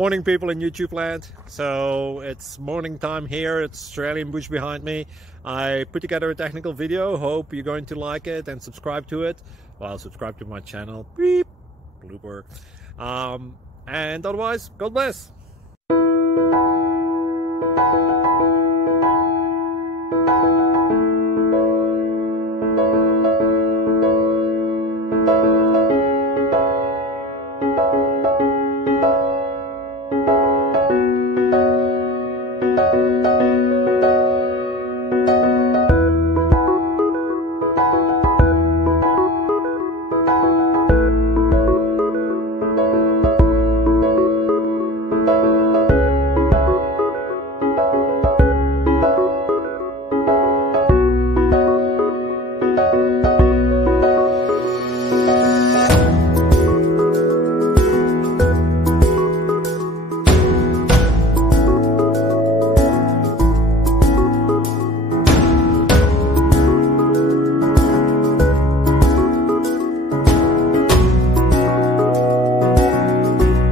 Morning, people in YouTube land. So it's morning time here. It's Australian bush behind me. I put together a technical video. Hope you're going to like it and subscribe to it. Well, subscribe to my channel. Beep. Blooper. And otherwise, God bless.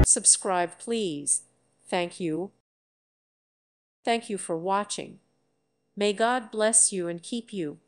Subscribe, please. Thank you. Thank you for watching. May God bless you and keep you.